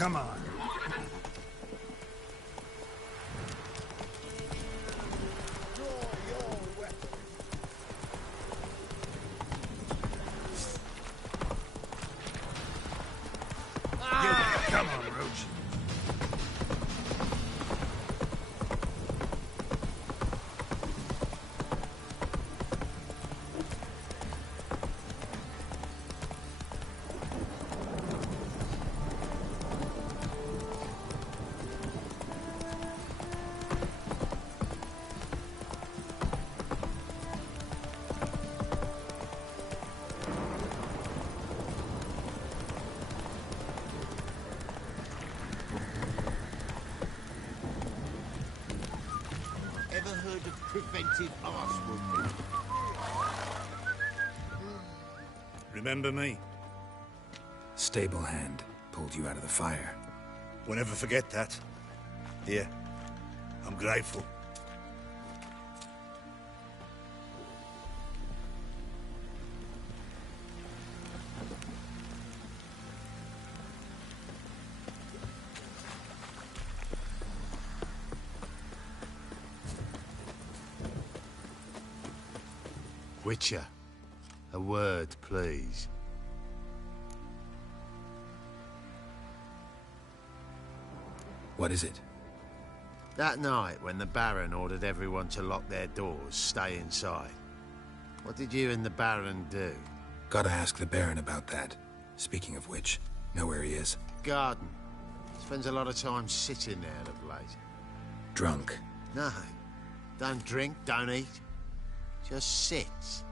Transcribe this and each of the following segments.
Come on. Come on, Roach. Ever heard of preventive arse whooping? Remember me? Stable hand pulled you out of the fire. We'll never forget that. Here, I'm grateful. Witcher, a word, please. What is it? That night when the Baron ordered everyone to lock their doors, stay inside. What did you and the Baron do? Gotta ask the Baron about that. Speaking of which, know where he is? Garden. Spends a lot of time sitting there of late. Drunk. No. Don't drink, don't eat. Just sits.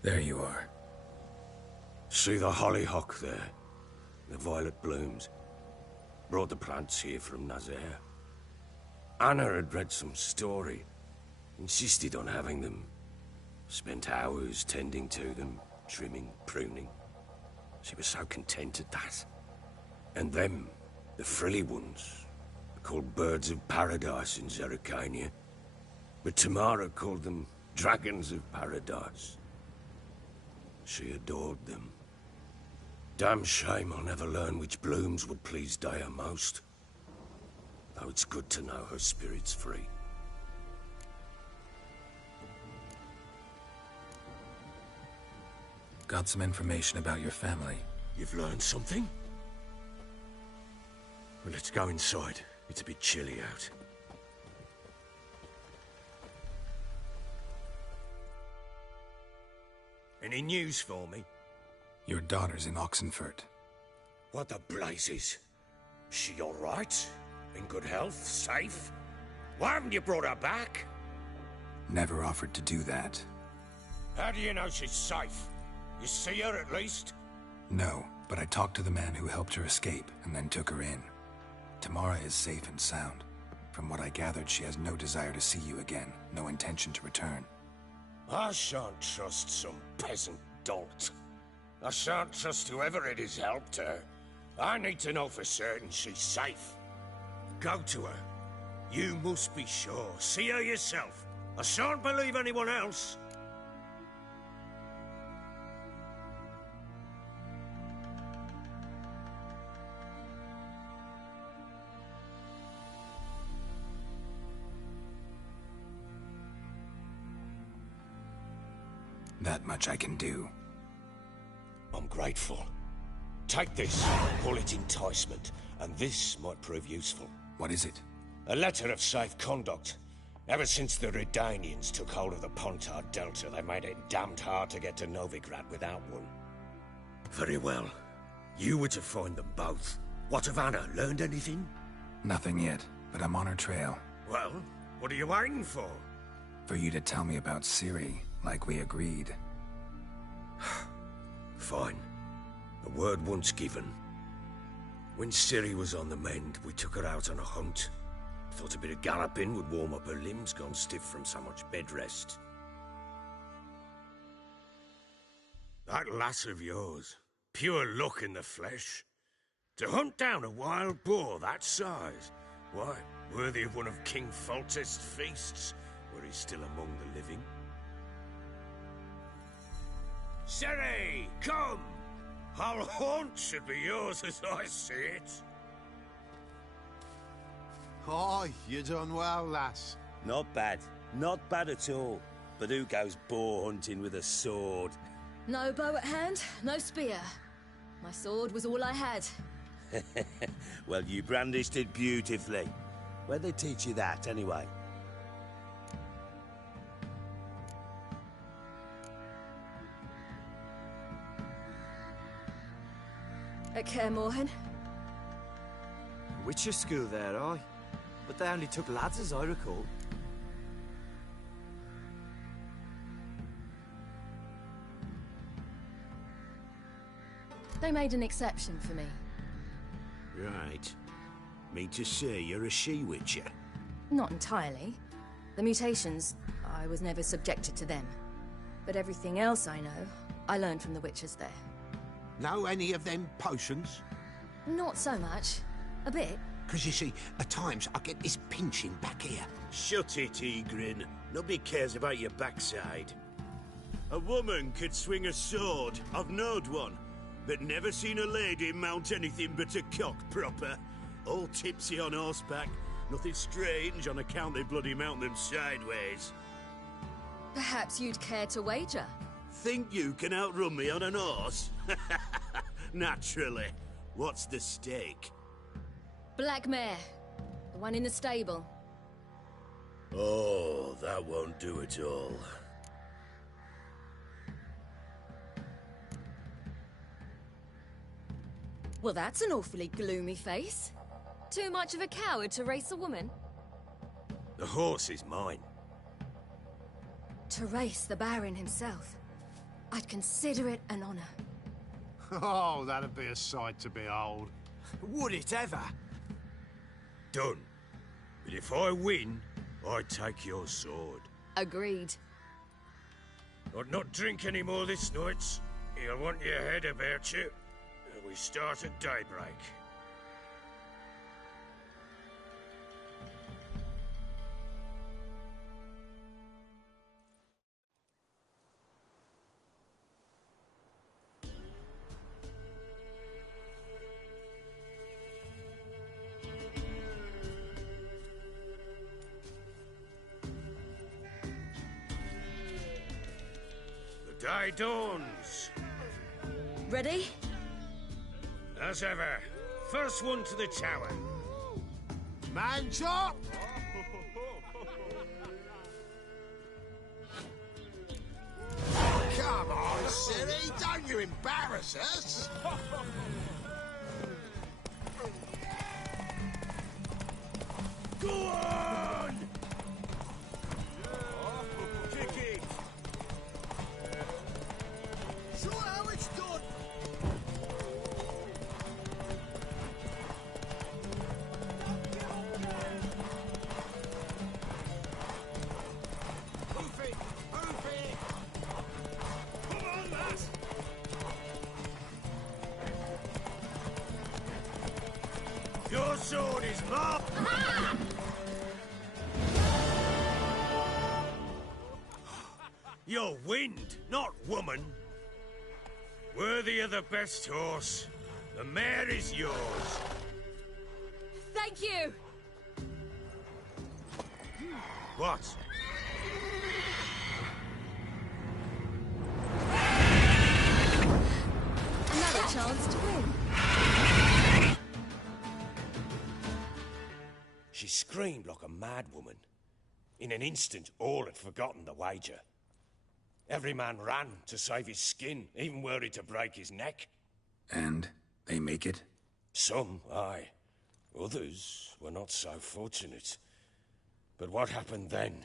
There you are. See the hollyhock there? The violet blooms. Brought the plants here from Nazaire. Anna had read some story. Insisted on having them. Spent hours tending to them, trimming, pruning. She was so content at that. And them, the frilly ones, are called birds of paradise in Zerrikania. But Tamara called them dragons of paradise. She adored them. Damn shame I'll never learn which blooms would please Daya most. Though it's good to know her spirit's free. Got some information about your family. You've learned something? Well, let's go inside. It's a bit chilly out. Any news for me? Your daughter's in Oxenfurt. What the blazes? She all right? In good health? Safe? Why haven't you brought her back? Never offered to do that. How do you know she's safe? You see her at least? No, but I talked to the man who helped her escape and then took her in. Tamara is safe and sound. From what I gathered, she has no desire to see you again, no intention to return. I shan't trust some peasant dolt. I shan't trust whoever it is helped her. I need to know for certain she's safe. Go to her. You must be sure. See her yourself. I shan't believe anyone else. That much I can do. I'm grateful. Take this, call it enticement, and this might prove useful. What is it? A letter of safe conduct. Ever since the Redanians took hold of the Pontard Delta, they made it damned hard to get to Novigrad without one. Very well. You were to find them both. What of Anna? Learned anything? Nothing yet, but I'm on her trail. Well, what are you waiting for? For you to tell me about Ciri, like we agreed. Fine. A word once given. When Ciri was on the mend, we took her out on a hunt. Thought a bit of galloping would warm up her limbs gone stiff from so much bed rest. That lass of yours, pure luck in the flesh. To hunt down a wild boar that size, Why, worthy of one of King Foltest's feasts, were he still among the living. Sere, come! Our haunt should be yours as I see it. Aye, you done well, lass. Not bad. Not bad at all. But who goes boar hunting with a sword? No bow at hand, no spear. My sword was all I had. Well, you brandished it beautifully. Where'd they teach you that, anyway? At Kaer Morhen. Witcher school there, aye. But they only took lads, as I recall. They made an exception for me. Right. Mean to say you're a she-witcher? Not entirely. The mutations, I was never subjected to them. But everything else I know, I learned from the witches there. Know any of them potions? Not so much. A bit. Because you see, at times I get this pinching back here. Shut it, Egrin. Nobody cares about your backside. A woman could swing a sword. I've knowed one. But never seen a lady mount anything but a cock proper. All tipsy on horseback. Nothing strange on account they bloody mount them sideways. Perhaps you'd care to wager? Think you can outrun me on an horse? Naturally. What's the stake? Black mare. The one in the stable. Oh, that won't do at all. Well, that's an awfully gloomy face. Too much of a coward to race a woman? The horse is mine. To race the Baron himself. I'd consider it an honor. Oh, that'd be a sight to behold. Would it ever? Done. But if I win, I take your sword. Agreed. I'd not drink any more this night. You'll want your head about you. We start at daybreak. The day dawns. Ready? As ever, first one to the tower. Man chop! Come on, silly, don't you embarrass us! Go on! Kick it! Show how it's done! Move it! Move it! Come on, lads! Your sword is mine! You're wind, not woman. Worthy of the best horse. The mare is yours. Thank you! What? Another chance to win. She screamed like a mad woman. In an instant, all had forgotten the wager. Every man ran to save his skin, even worried to break his neck. And they make it? Some, aye. Others were not so fortunate. But what happened then?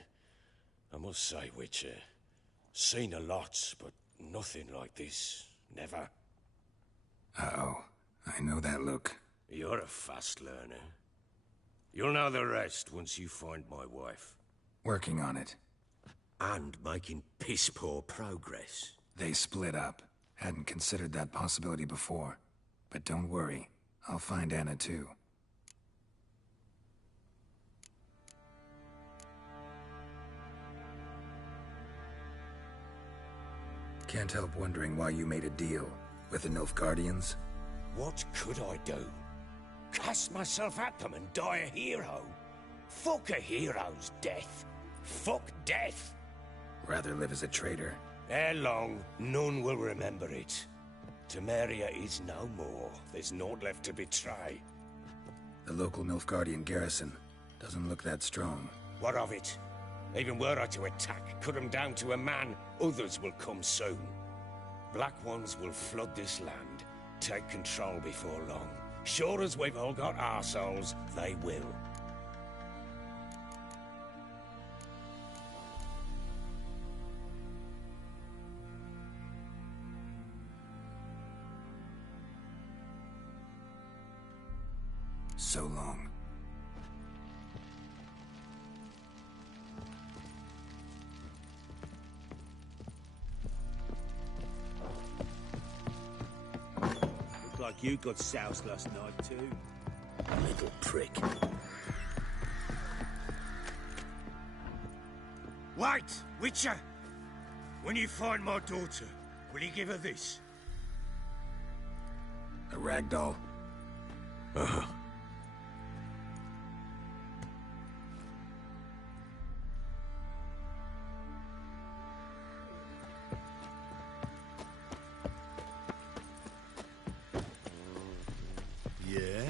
I must say, Witcher, seen a lot, but nothing like this. Never. Uh-oh. I know that look. You're a fast learner. You'll know the rest once you find my wife. Working on it. And making piss-poor progress. They split up. Hadn't considered that possibility before. But don't worry. I'll find Anna too. Can't help wondering why you made a deal with the Nilfgaardians. What could I do? Cast myself at them and die a hero? Fuck a hero's death. Fuck death. Rather live as a traitor. Ere long, none will remember it. Temeria is no more. There's naught left to betray. The local Nilfgaardian garrison doesn't look that strong. What of it? Even were I to attack, cut them down to a man, others will come soon. Black Ones will flood this land, take control before long. Sure as we've all got arseholes, they will. So long. Looked like you got soused last night, too. Little prick. Wait, Witcher! When you find my daughter, will you give her this? A ragdoll. Yeah?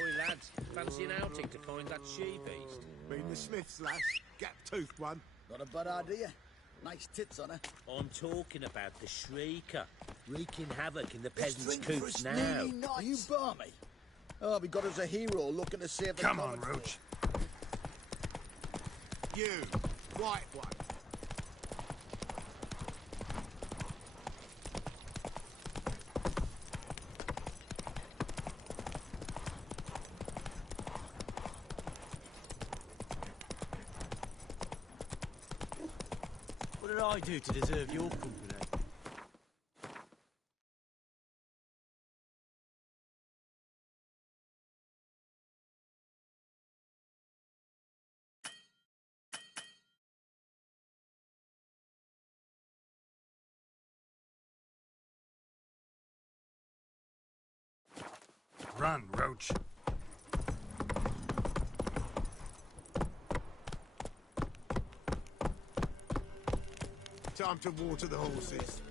Oi, lads, fancy an outing to find that she-beast? Been the Smiths, lass. Gap-toothed one. Not a bad idea. Nice tits on her. I'm talking about the Shrieker, wreaking havoc in the This peasants' drink for coops us now. nearly nights. You barmy. Oh, we got us a hero looking to save the Come on, common Roach. You, white one. What did I do to deserve your company? Run, Roach. Time to water the horses.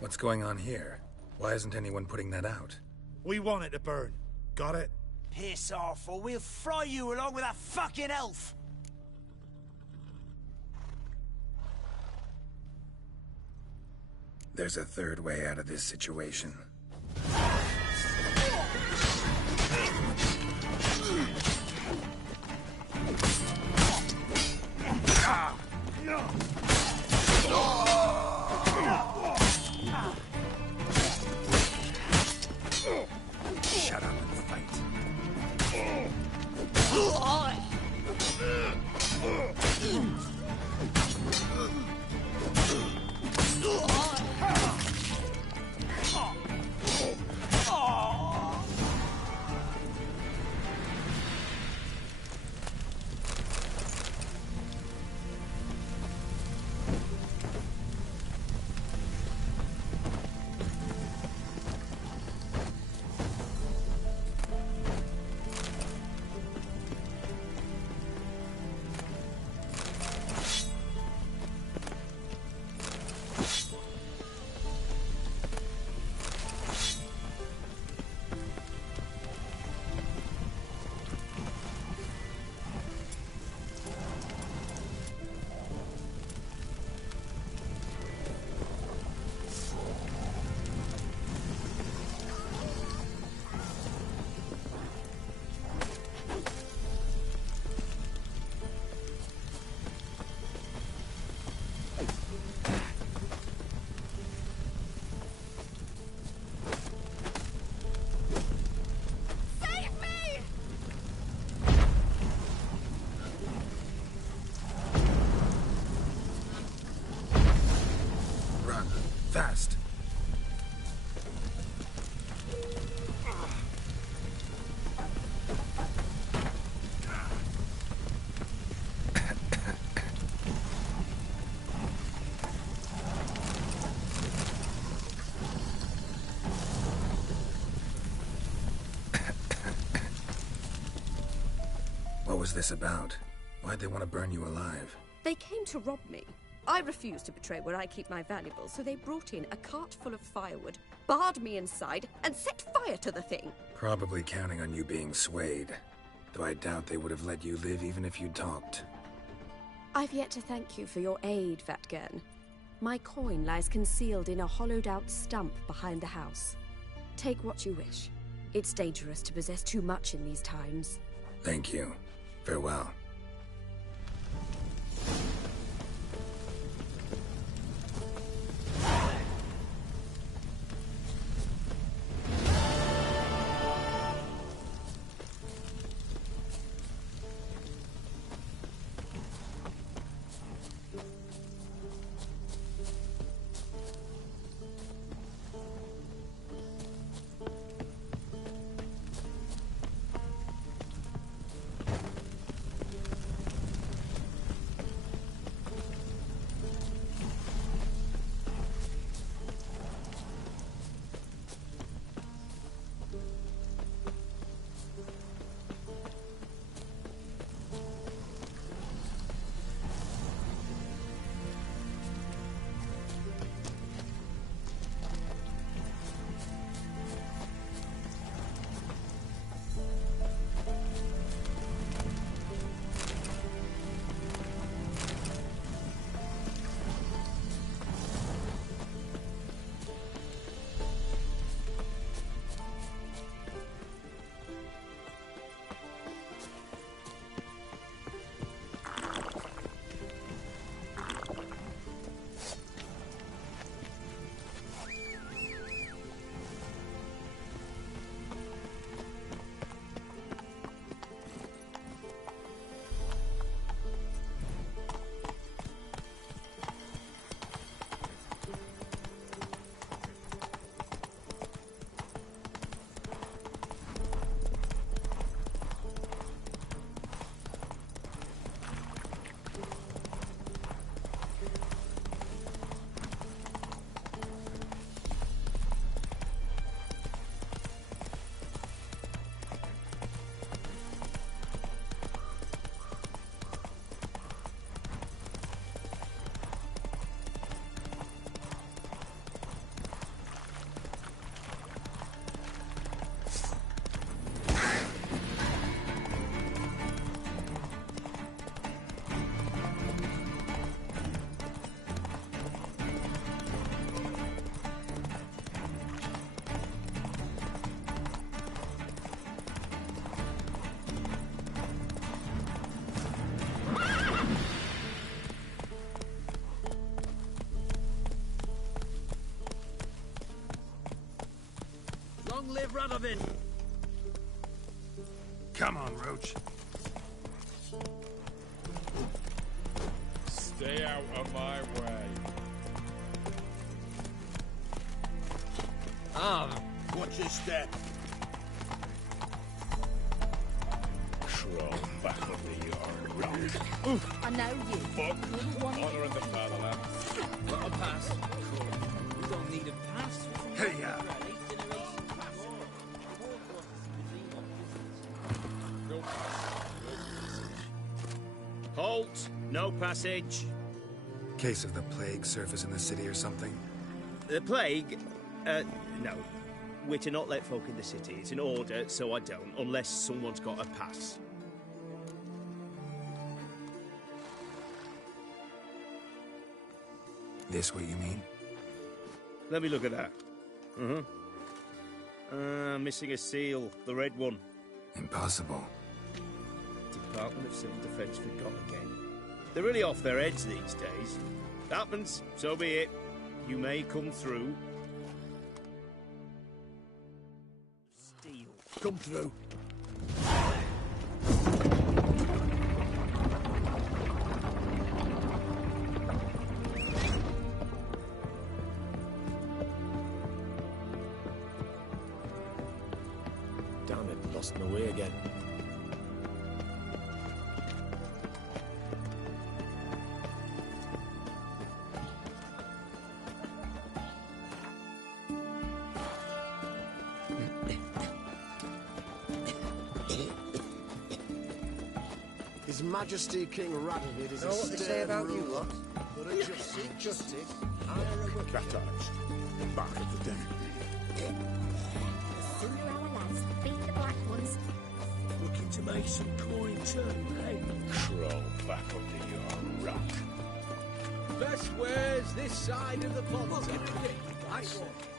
What's going on here? Why isn't anyone putting that out? We want it to burn. Got it? Piss off, or we'll fry you along with that fucking elf! There's a third way out of this situation. Shut up and fight. was this about? Why'd they want to burn you alive? They came to rob me. I refused to betray where I keep my valuables, so they brought in a cart full of firewood, barred me inside, and set fire to the thing. Probably counting on you being swayed. Though I doubt they would have let you live even if you talked. I've yet to thank you for your aid, Vatgern. My coin lies concealed in a hollowed-out stump behind the house. Take what you wish. It's dangerous to possess too much in these times. Thank you. Farewell. Long live Radovid! Come on, Roach. Stay out of my way. Watch your step. Crawl back under your rock. I know you. Fuck. Honouring the fatherland. Got a pass? Cool. We don't need a pass. Hey, Halt! No passage. Case of the plague surface in the city or something? The plague? No. We're to not let folk in the city. It's an order, so I don't, unless someone's got a pass. This what you mean? Let me look at that. Missing a seal. The red one. Impossible. Department of Civil Defence forgot again. They're really off their heads these days. Happens, so be it. You may come through. Steal. Come through. Damn it, lost my way again. His Majesty King Radovid is Know a what they say stern about you, ruler. lot? But a justice, Batards. Back of the den. The Cinderella lads beat the black ones. Looking to make some coin turn, eh? Crawl back under your rock. Best wares this side of the pond.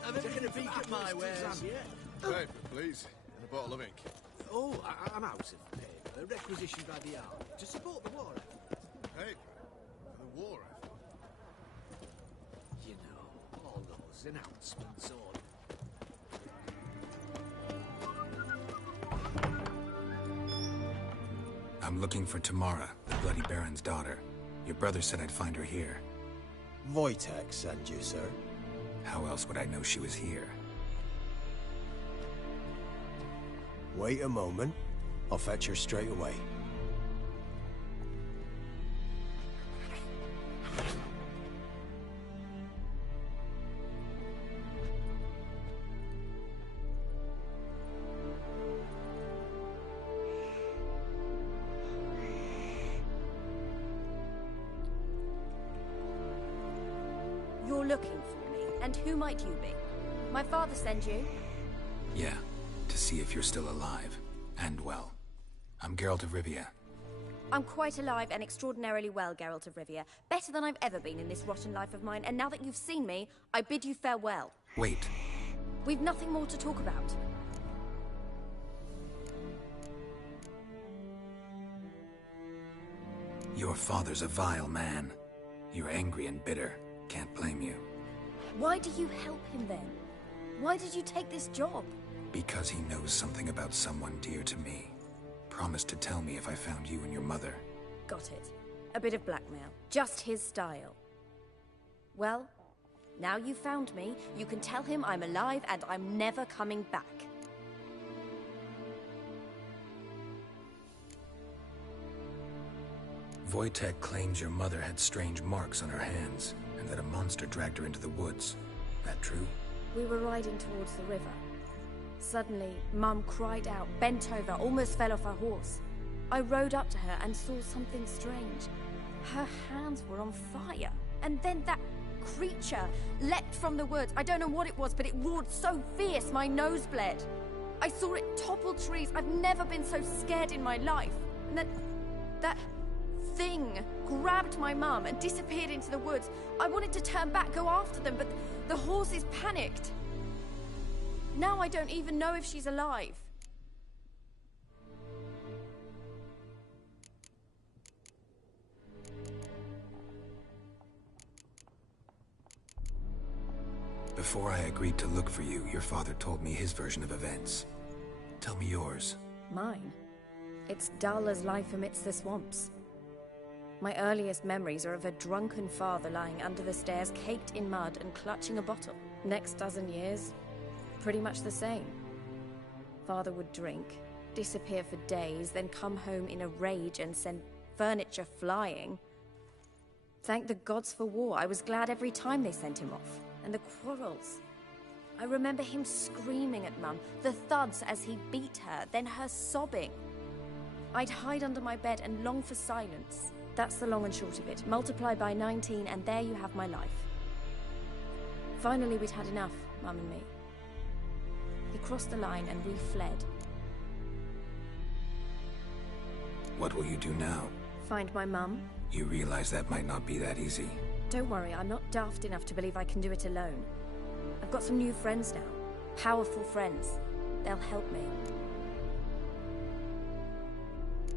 Have a taken a peek at my wares? Paper, please, and a bottle of ink. Oh, I'm out of paper, requisitioned by the army to support the war effort. Paper? The war effort? You know, all those announcements on. I'm looking for Tamara, the Bloody Baron's daughter. Your brother said I'd find her here. Wojtek sent you, sir. How else would I know she was here? Wait a moment. I'll fetch her straight away. You're looking for me, and who might you be? My father sent you? Yeah, to see if you're still alive. And well. I'm Geralt of Rivia. I'm quite alive and extraordinarily well, Geralt of Rivia. Better than I've ever been in this rotten life of mine, and now that you've seen me, I bid you farewell. Wait. We've nothing more to talk about. Your father's a vile man. You're angry and bitter. Can't blame you. Why do you help him then? Why did you take this job? Because he knows something about someone dear to me. Promised to tell me if I found you and your mother. Got it. A bit of blackmail. Just his style. Well, now you've found me, you can tell him I'm alive and I'm never coming back. Wojtek claims your mother had strange marks on her hands, and that a monster dragged her into the woods. That true? We were riding towards the river. Suddenly, Mum cried out, bent over, almost fell off her horse. I rode up to her and saw something strange. Her hands were on fire. And then that creature leapt from the woods. I don't know what it was, but it roared so fierce my nose bled. I saw it topple trees. I've never been so scared in my life. And that thing grabbed my mum and disappeared into the woods. I wanted to turn back, go after them, but the horses panicked. Now I don't even know if she's alive. Before I agreed to look for you, your father told me his version of events. Tell me yours. Mine? It's dull as life amidst the swamps. My earliest memories are of a drunken father lying under the stairs, caked in mud and clutching a bottle. Next dozen years, pretty much the same. Father would drink, disappear for days, then come home in a rage and send furniture flying. Thank the gods for war. I was glad every time they sent him off. And the quarrels. I remember him screaming at Mum, the thuds as he beat her, then her sobbing. I'd hide under my bed and long for silence. That's the long and short of it. Multiply by 19 and there you have my life. Finally, we'd had enough, Mum and me. He crossed the line and we fled. What will you do now? Find my mum. You realize that might not be that easy. Don't worry, I'm not daft enough to believe I can do it alone. I've got some new friends now. Powerful friends. They'll help me.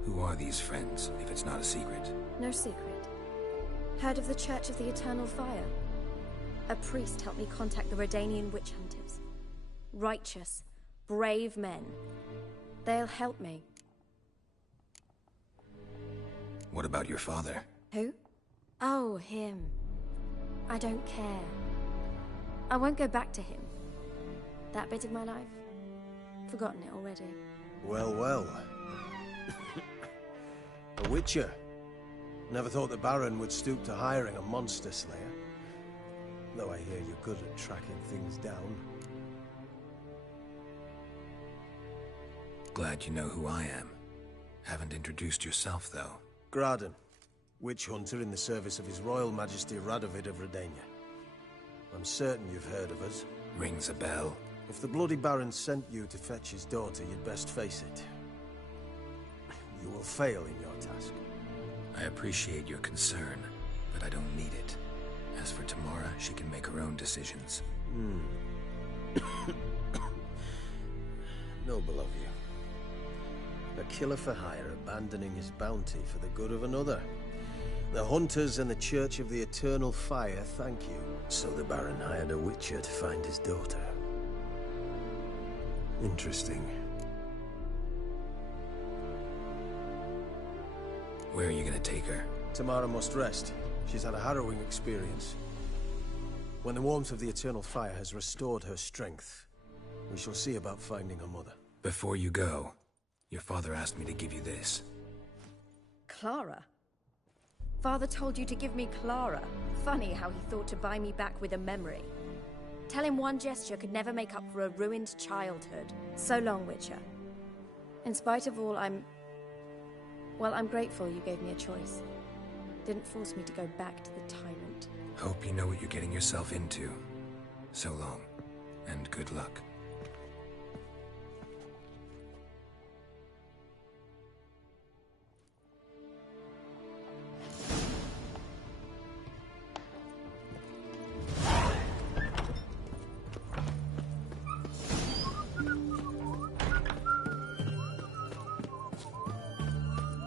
Who are these friends, if it's not a secret? No secret. Heard of the Church of the Eternal Fire? A priest helped me contact the Redanian witch hunters. Righteous, brave men. They'll help me. What about your father? Who? Oh, him. I don't care. I won't go back to him. That bit of my life? Forgotten it already. Well, well. A witcher. Never thought the Baron would stoop to hiring a monster slayer. Though I hear you're good at tracking things down. Glad you know who I am. Haven't introduced yourself, though. Graden, witch hunter in the service of His Royal Majesty Radovid of Redania. I'm certain you've heard of us. Rings a bell. If the Bloody Baron sent you to fetch his daughter, you'd best face it. You will fail in your task. I appreciate your concern, but I don't need it. As for Tamara, she can make her own decisions. Noble of you. A killer for hire abandoning his bounty for the good of another. The Hunters and the Church of the Eternal Fire thank you. So the Baron hired a witcher to find his daughter. Interesting. Where are you gonna take her? Tamara must rest. She's had a harrowing experience. When the warmth of the Eternal Fire has restored her strength, we shall see about finding her mother. Before you go, your father asked me to give you this. Clara? Father told you to give me Clara. Funny how he thought to buy me back with a memory. Tell him one gesture could never make up for a ruined childhood. So long, Witcher. In spite of all, I'm grateful you gave me a choice. Didn't force me to go back to the tyrant. Hope you know what you're getting yourself into. So long, and good luck.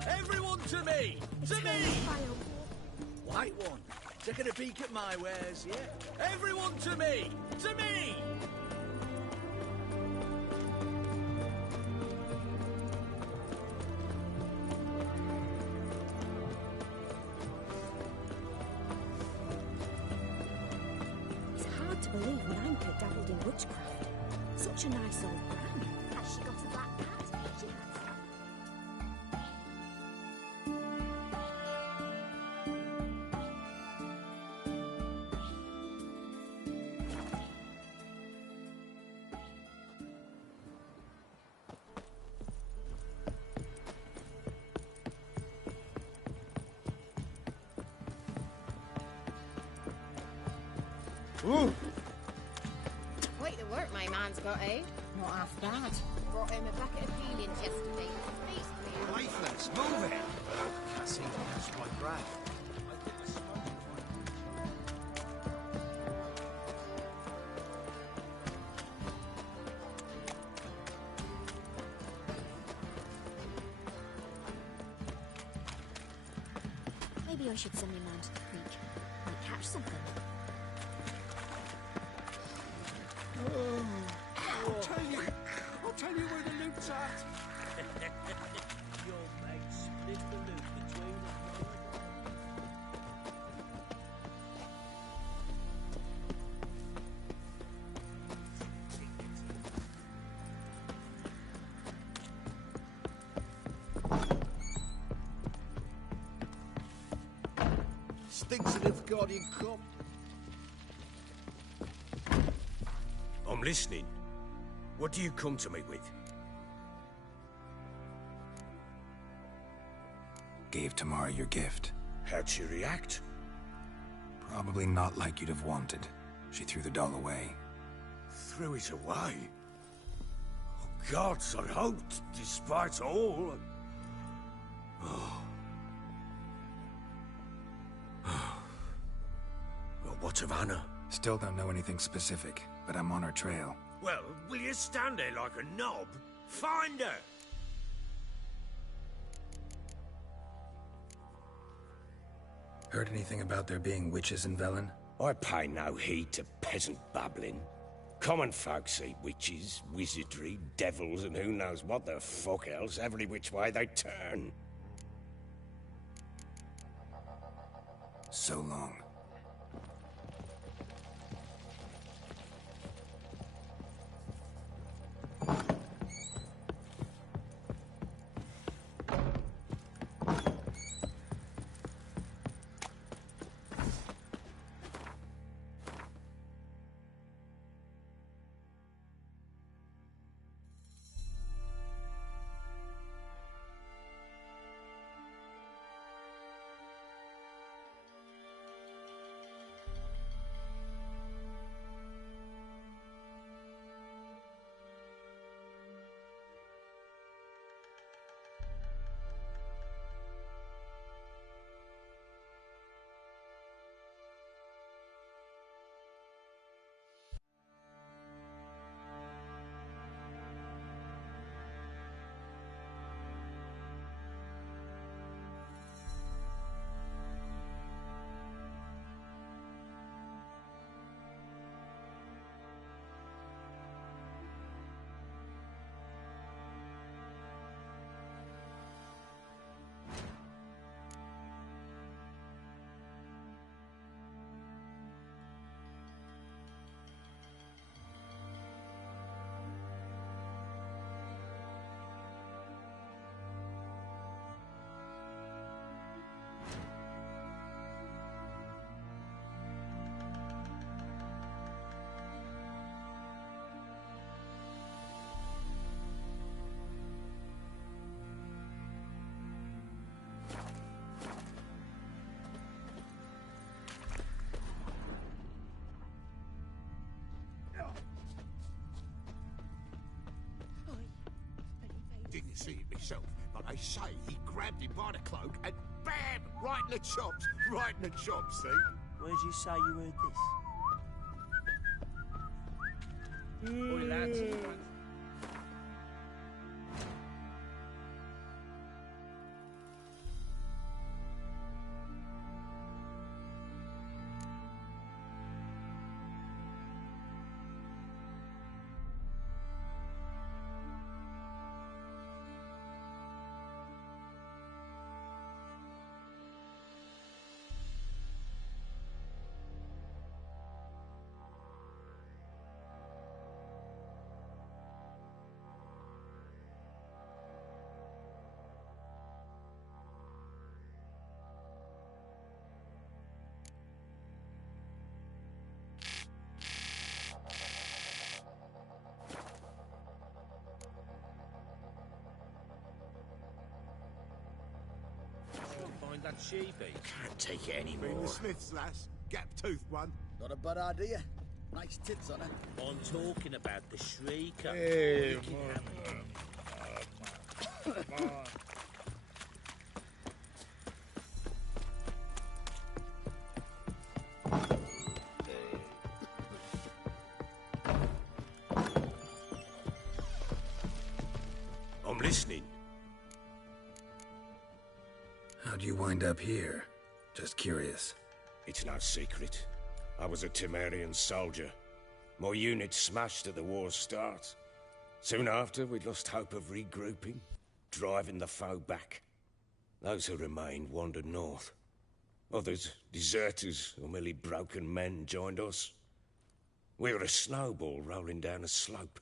Everyone to me! To me! White one, taking a peek at my wares, yeah? Everyone to me! To me! It's hard to believe Nanka dabbled in witchcraft. Such a nice old gran. Has she got a black cat? She has. Ooh. Quite the work my man's got, eh? Not half bad. Brought him a bucket of peelings yesterday. Lifeless, move it! Can't seem to catch my breath. Maybe I should send him round to the creek. Might catch something. I'll tell you where the loot's at. Your mate split the loot between us. Stinks of if Guardian come. I'm listening. What do you come to me with? Gave Tamara your gift. How'd she react? Probably not like you'd have wanted. She threw the doll away. Threw it away? Oh, gods, I hoped, despite all. Oh. Well, what of Anna? Still don't know anything specific, but I'm on her trail. Well, will you stand there like a knob? Find her! Heard anything about there being witches in Velen? I pay no heed to peasant babbling. Common folk see witches, wizardry, devils, and who knows what the fuck else every which way they turn. So long. they say he grabbed him by the cloak and bam! Right in the chops. Right in the chops, see? Where'd you say you heard this? Oi, lads. Find that sheepy. Can't take it Bring anymore. the Smiths, lass. Gap-toothed one. Not a bad idea. Nice tits on her. I'm talking about the Shrieker. Hey, Wicked hammer. I'm listening. How'd you wind up here? Just curious. It's no secret. I was a Temerian soldier. My unit smashed at the war's start. Soon after, we'd lost hope of regrouping, driving the foe back. Those who remained wandered north. Others, deserters or merely broken men, joined us. We were a snowball rolling down a slope.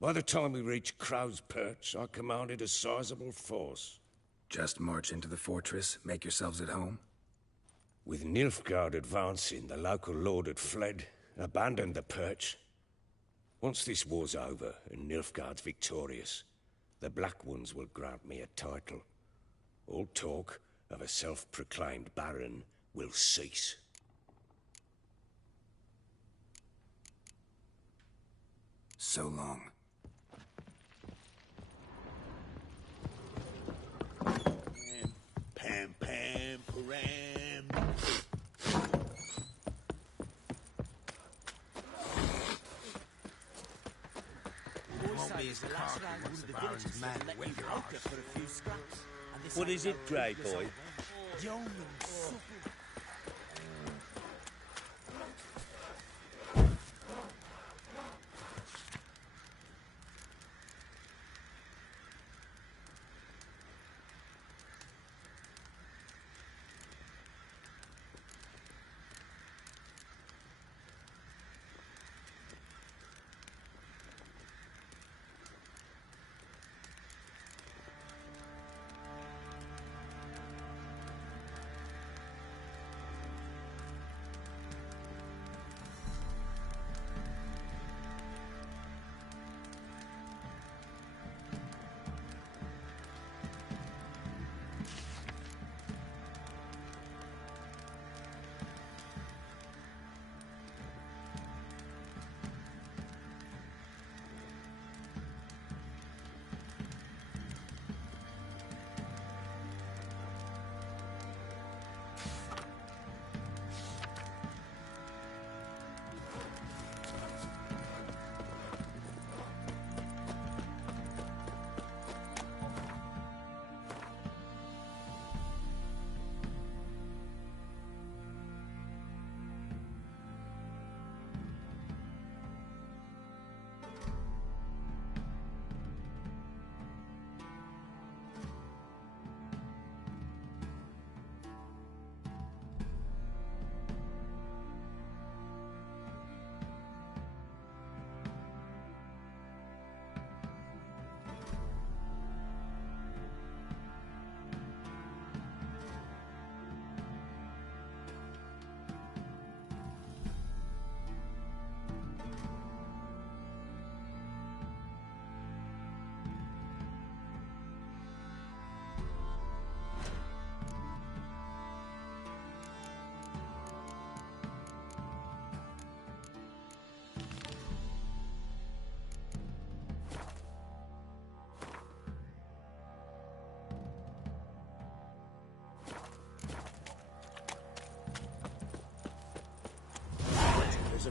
By the time we reached Crow's Perch, I commanded a sizable force. Just march into the fortress, make yourselves at home? With Nilfgaard advancing, the local lord had fled, abandoned the Perch. Once this war's over and Nilfgaard's victorious, the Black Ones will grant me a title. All talk of a self-proclaimed Baron will cease. So long. Pam, pam, param. Won't be as cocky once the Baron's man wet your arse. For a few scraps. What is it, Grey Boy? Young and supple.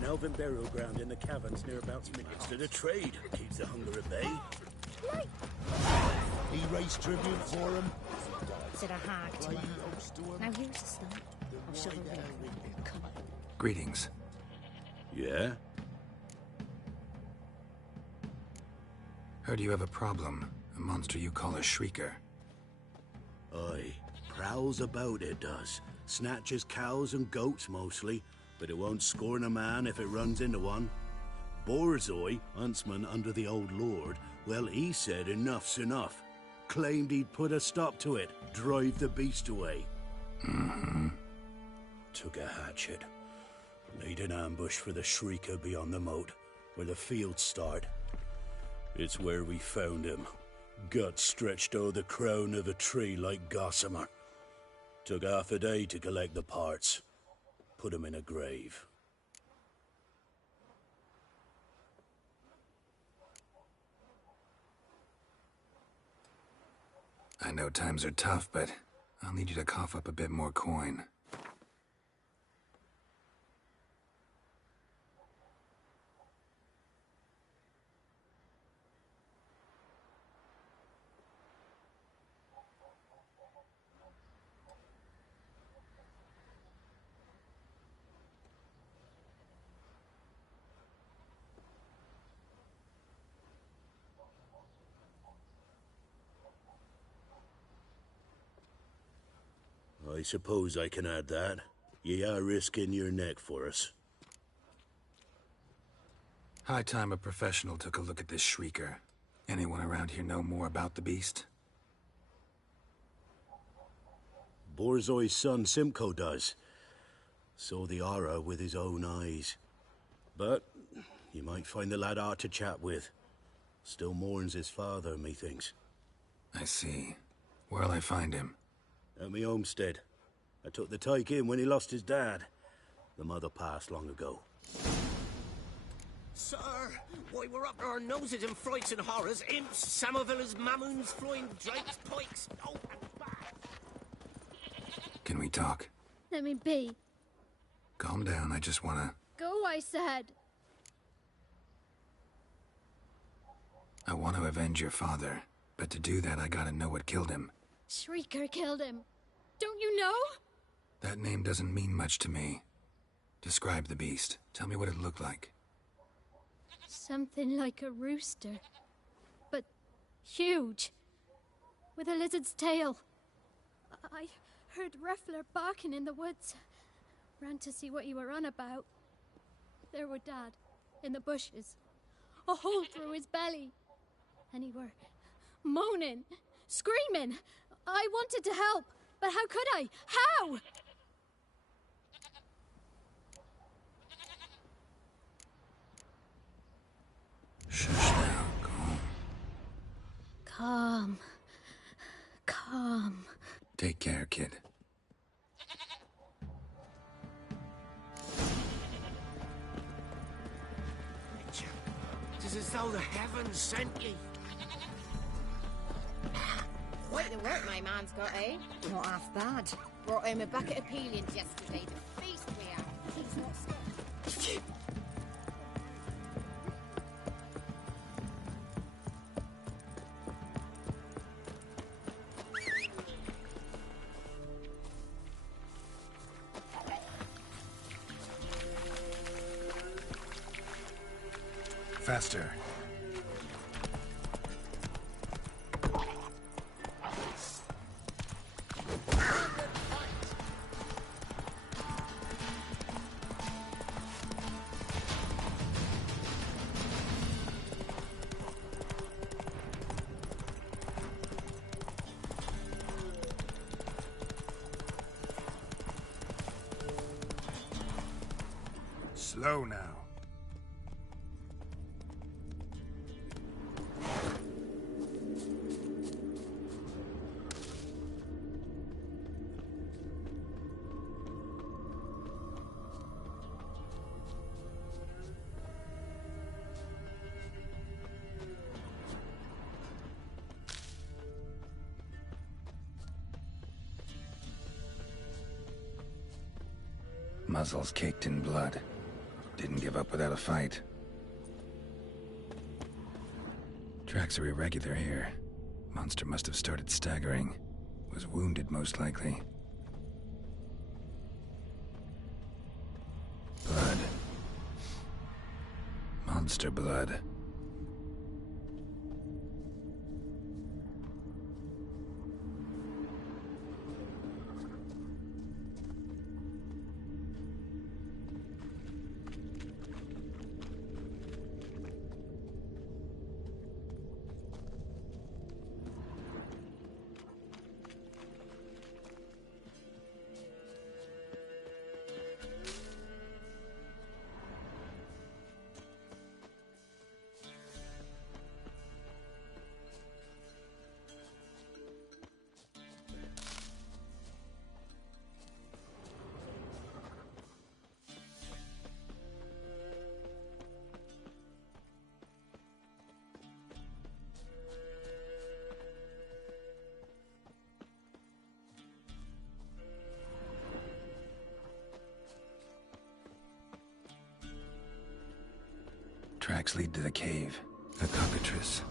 an elven burial ground in the caverns nearabouts minutes to the trade. Keeps the hunger at bay. He raised tribute for him. Said a hag to a hag. Now here's the stump of chivalry. Come. Greetings. Yeah? Heard you have a problem. A monster you call a Shrieker. Aye. Prowls about, it does. Snatches cows and goats mostly, but it won't scorn a man if it runs into one. Borzoi, huntsman under the old lord, well, he said enough's enough. Claimed he'd put a stop to it, drive the beast away. Took a hatchet. Laid an ambush for the Shrieker beyond the moat, where the fields start. It's where we found him. Guts stretched o'er the crown of a tree like gossamer. Took half a day to collect the parts. Put him in a grave. I know times are tough, but I'll need you to cough up a bit more coin. I suppose I can add that. Ye are risking your neck for us. High time a professional took a look at this Shrieker. Anyone around here know more about the beast? Borzoi's son Simcoe does. Saw the aura with his own eyes. But you might find the lad hard to chat with. Still mourns his father, methinks. I see. Where'll I find him? At me homestead. I took the tyke in when he lost his dad. The mother passed long ago. Sir, why, we're up to our noses in frights and horrors. Imps, Samovillas, Mamoons, flying drakes, pikes. Oh, and back. Can we talk? Let me be. Calm down, I just wanna... Go, I said. I want to avenge your father, but to do that I gotta know what killed him. Shrieker killed him. Don't you know? That name doesn't mean much to me. Describe the beast. Tell me what it looked like. Something like a rooster. But huge. With a lizard's tail. I heard Reffler barking in the woods. Ran to see what you were on about. There were Dad, in the bushes. A hole through his belly. And he were moaning, screaming. I wanted to help, but how could I? How? Shush now, calm. Calm. Calm. Take care, kid. It's as though the heavens sent ye. Quite the work my man's got, eh? Not half bad. Brought home a bucket of peelings yesterday to feast me out. He's not scared. Faster. Slow now. Muzzle's caked in blood. Didn't give up without a fight. Tracks are irregular here. Monster must have started staggering. Was wounded, most likely. Blood. Monster blood. Tracks lead to the cave. A cockatrice.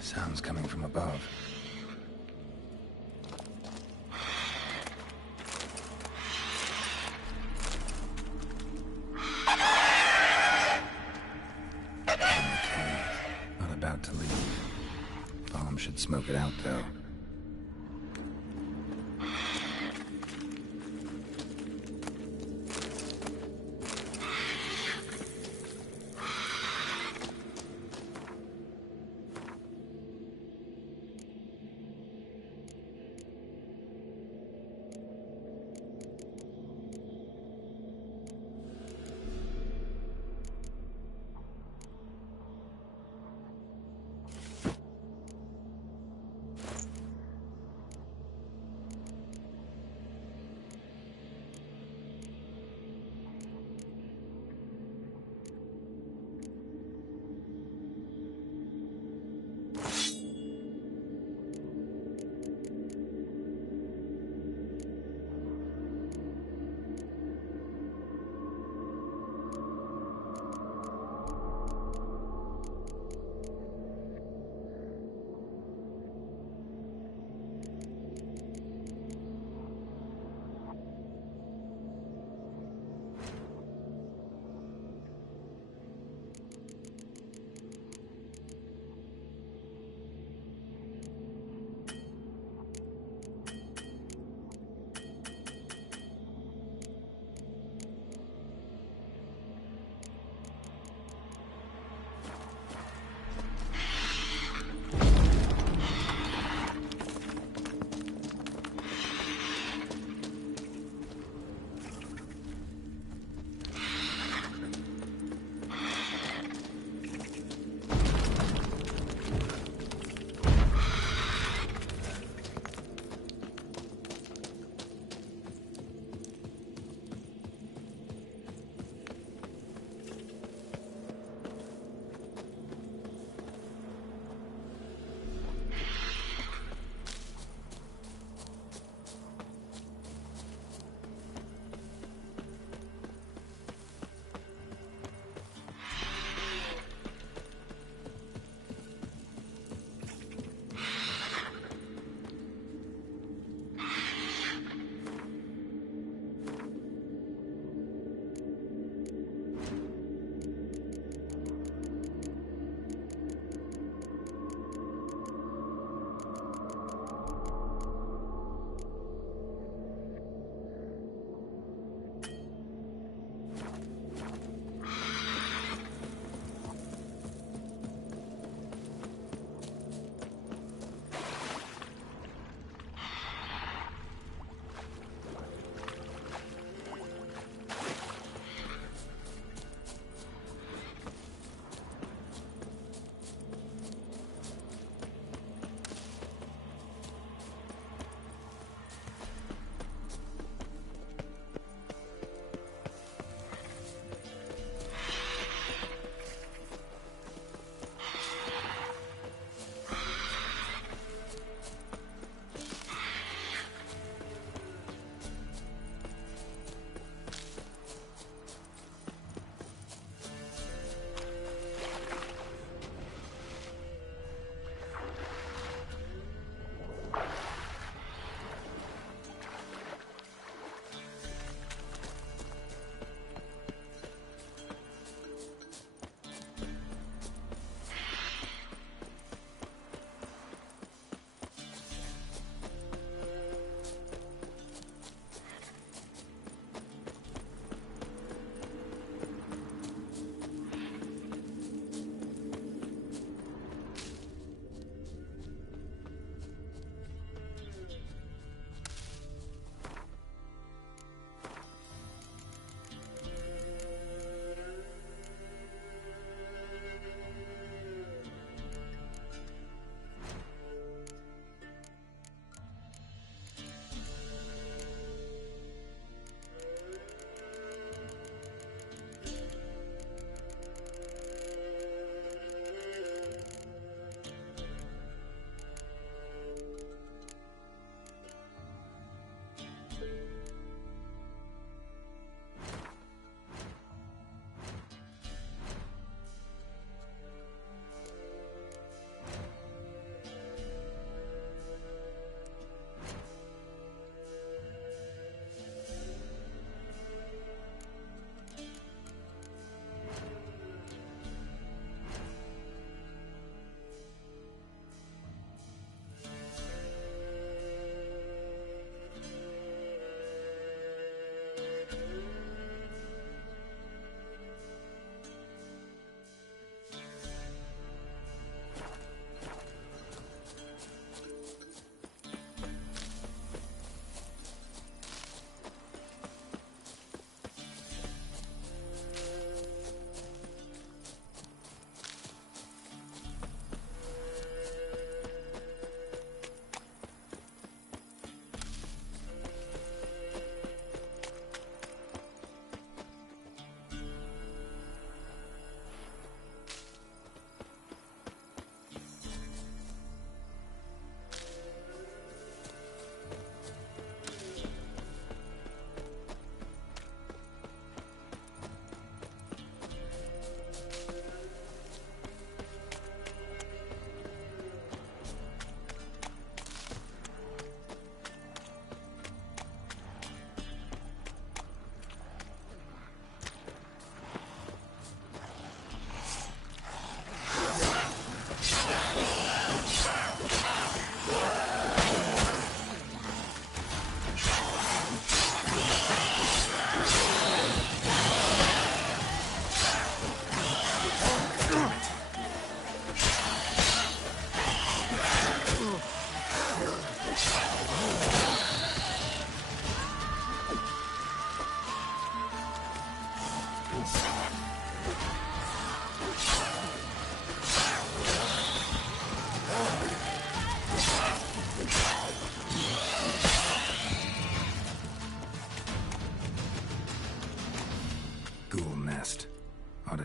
Sounds coming from above. Should smoke it out, though.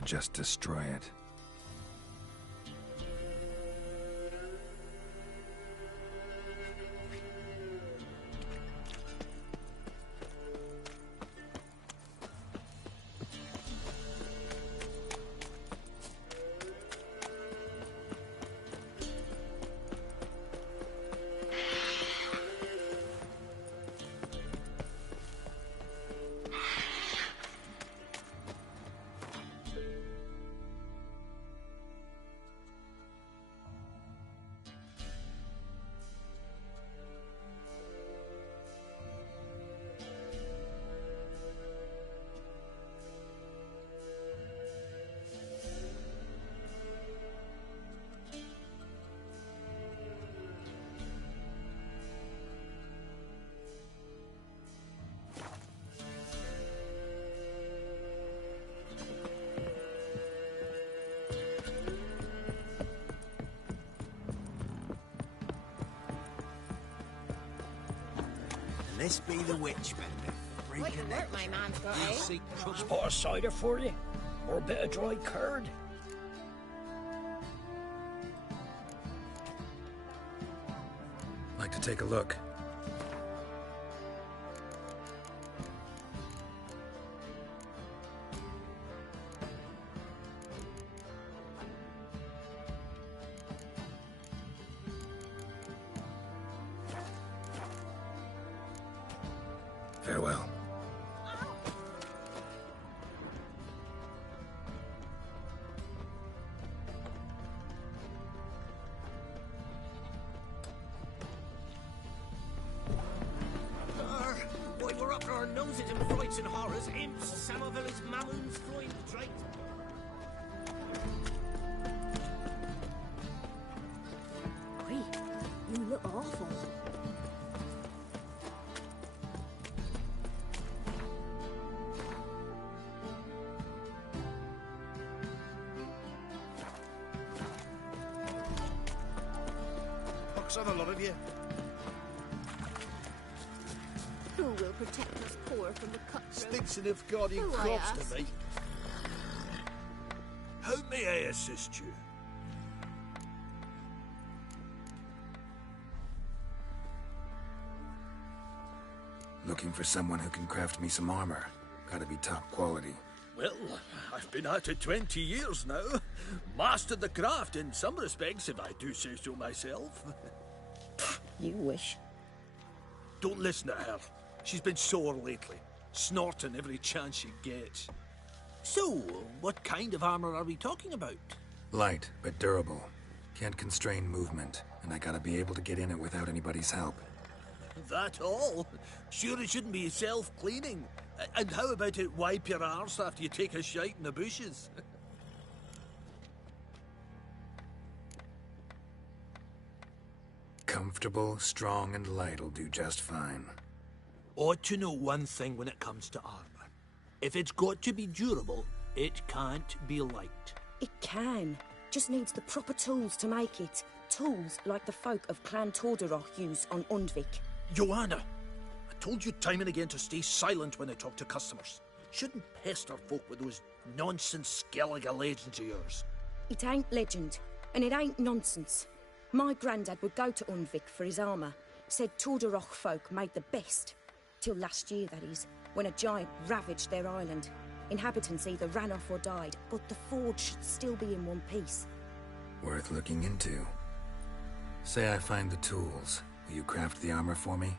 just destroy it. This be the witch bender. What work my man's got, You eh? seek trouble. Pot of cider for you? Or a bit of dry curd? Like to take a look. Farewell. Boy, we're up to our noses in frights and horrors. Imps, Samovillas, Mamoons, flying drakes. Wait, you look awful. Pox on a lot of you. Who will protect us poor from the cutthroat? Stinks enough guardian Who, I crops ask? to me. How may I assist you? Looking for someone who can craft me some armor. Gotta be top quality. Well, I've been at it 20 years now. Mastered the craft in some respects, if I do say so myself. You wish. Don't listen to her. She's been sore lately, snorting every chance she gets. So, what kind of armor are we talking about? Light, but durable. Can't constrain movement, and I gotta be able to get in it without anybody's help. That all? Sure it shouldn't be self-cleaning. And how about it wipe your arse after you take a shite in the bushes? Comfortable, strong, and light'll do just fine. Ought to know one thing when it comes to armor. If it's got to be durable, it can't be light. It can. Just needs the proper tools to make it. Tools like the folk of Clan Tordaroch use on Undvik. Joanna, I told you time and again to stay silent when I talk to customers. Shouldn't pester folk with those nonsense Skellige legends of yours. It ain't legend, and it ain't nonsense. My granddad would go to Undvik for his armour. Said Tordaroch folk made the best. Till last year, that is, when a giant ravaged their island. Inhabitants either ran off or died, but the forge should still be in one piece. Worth looking into. Say I find the tools. Will you craft the armor for me?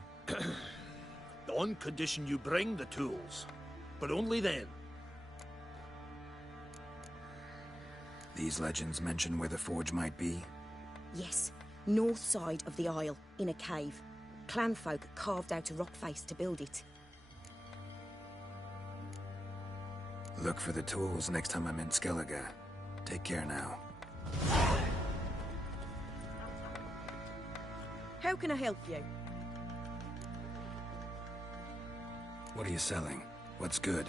On condition you bring the tools. But only then. These legends mention where the forge might be? Yes, north side of the isle, in a cave. Clanfolk carved out a rock face to build it. Look for the tools next time I'm in Skellige. Take care now. How can I help you? What are you selling? What's good?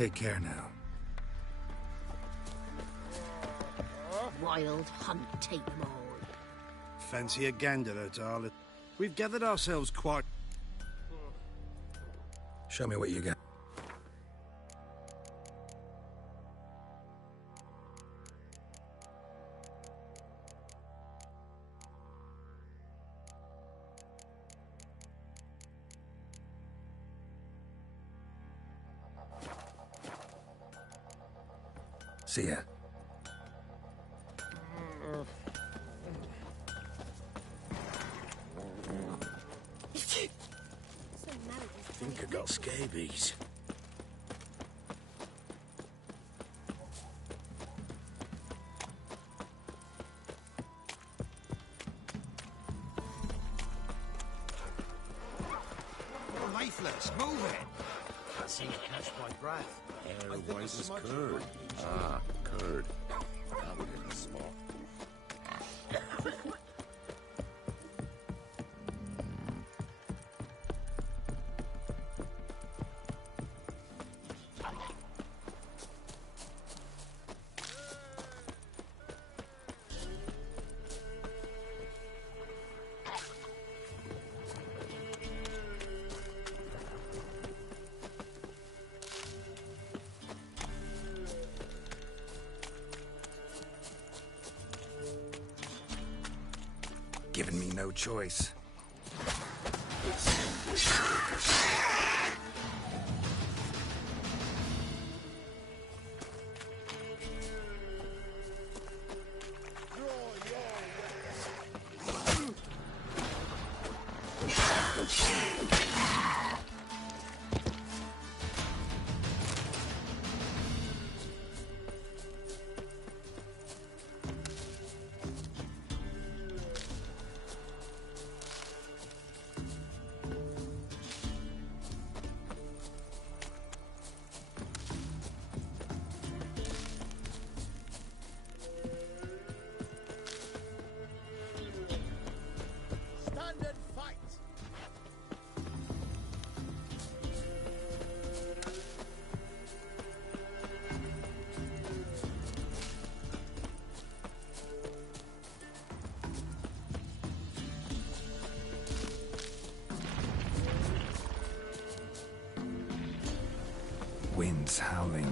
take care now. Wild hunt, take them all. Fancy a gander at all. We've gathered ourselves quite... Show me what you got. See ya. I think I got scabies. You're lifeless. Move it. Can't seem to catch my breath. Hair I think white it's as smudged curd. right. Ah, curd. That'll get the spot. Giving me no choice. Stand and fight! Winds howling.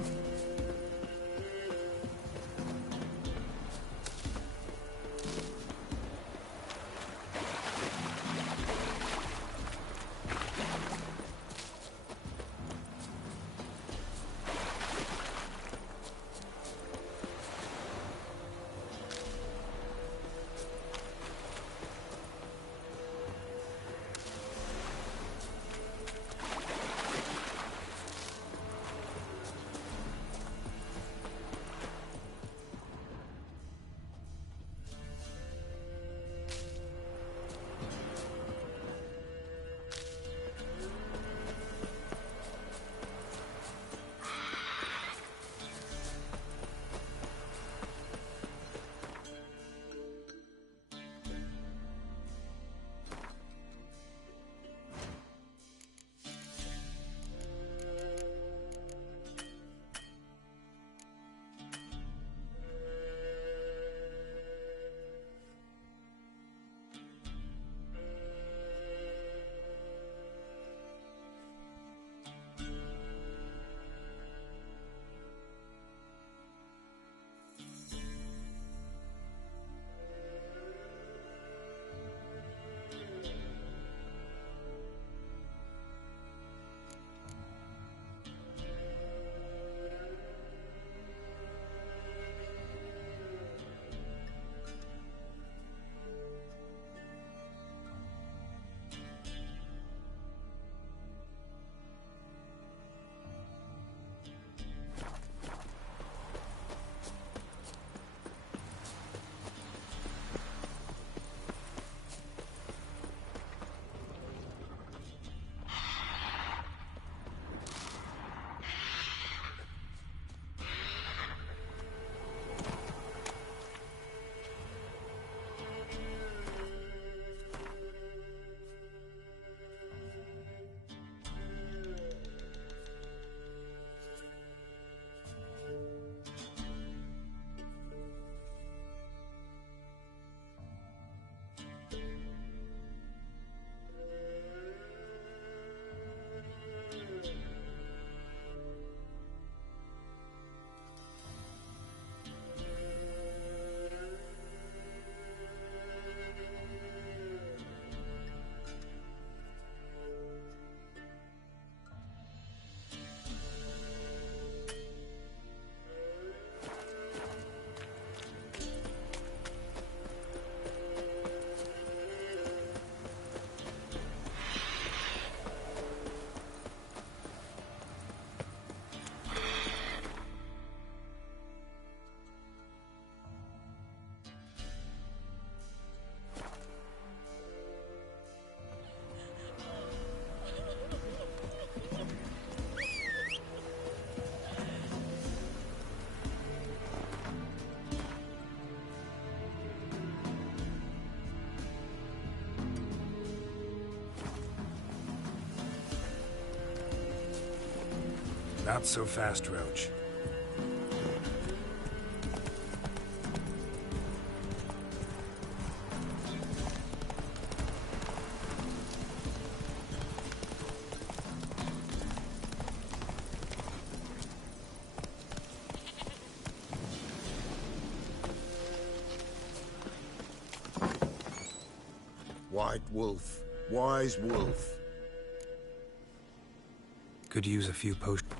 Not so fast, Roach. White wolf. Wise wolf. Could use a few potions.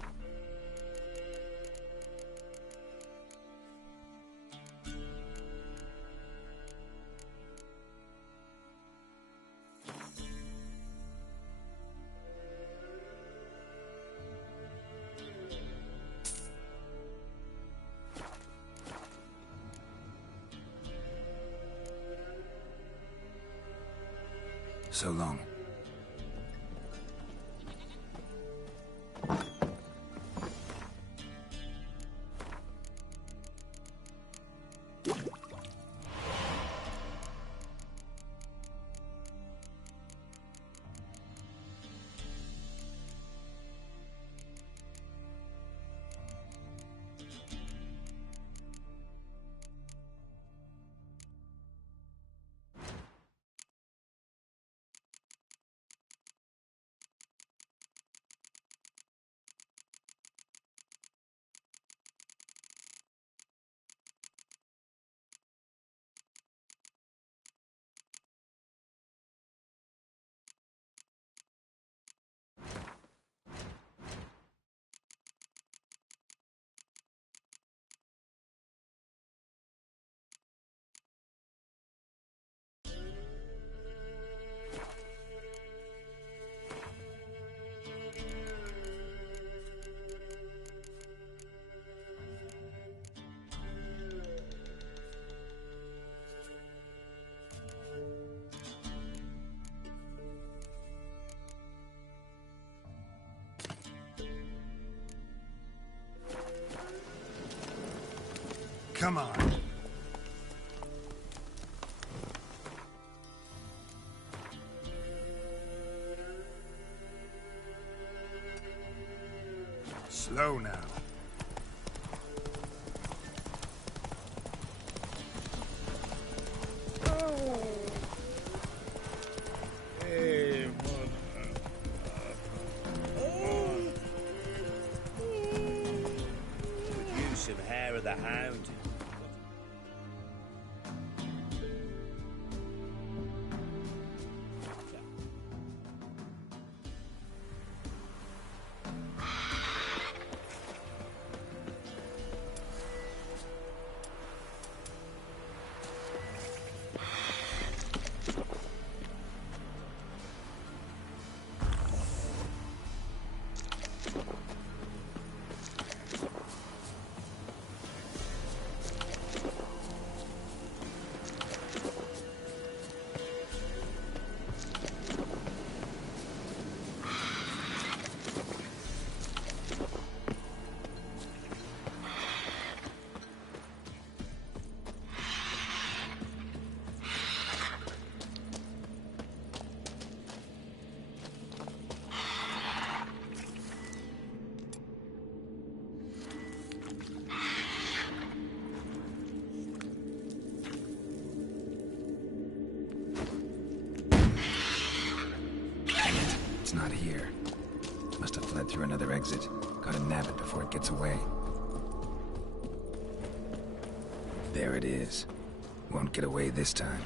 So long. Come on. Slow now. Hey, Could use some hair of the hound. It's not here. Must have fled through another exit. Gotta nab it before it gets away. There it is. Won't get away this time.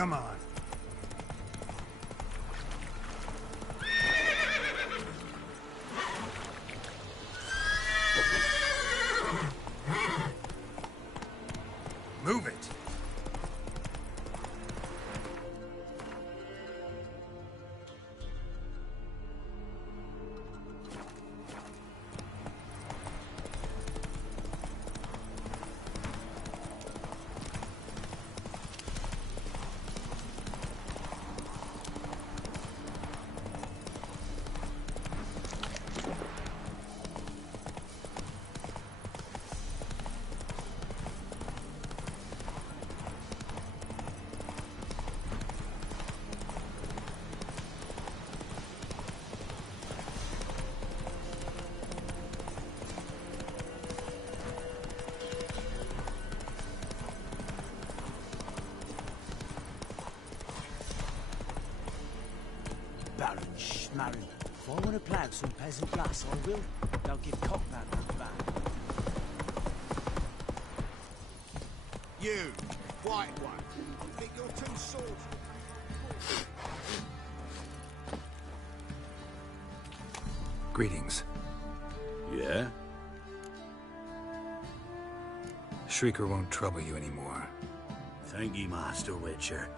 Come on. Move it. Baron Schmarren. If I want to plant some peasant lass, I will. Don't give cockman that back. You, white one. Think your two swords. Greetings. Yeah? Shrieker won't trouble you anymore. Thank you, Master Witcher.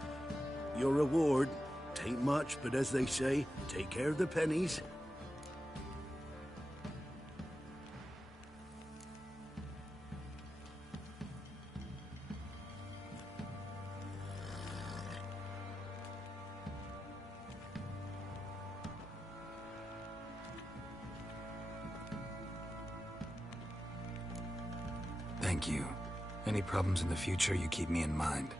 Your reward, tain't much, but as they say, take care of the pennies. Thank you. Any problems in the future, you keep me in mind.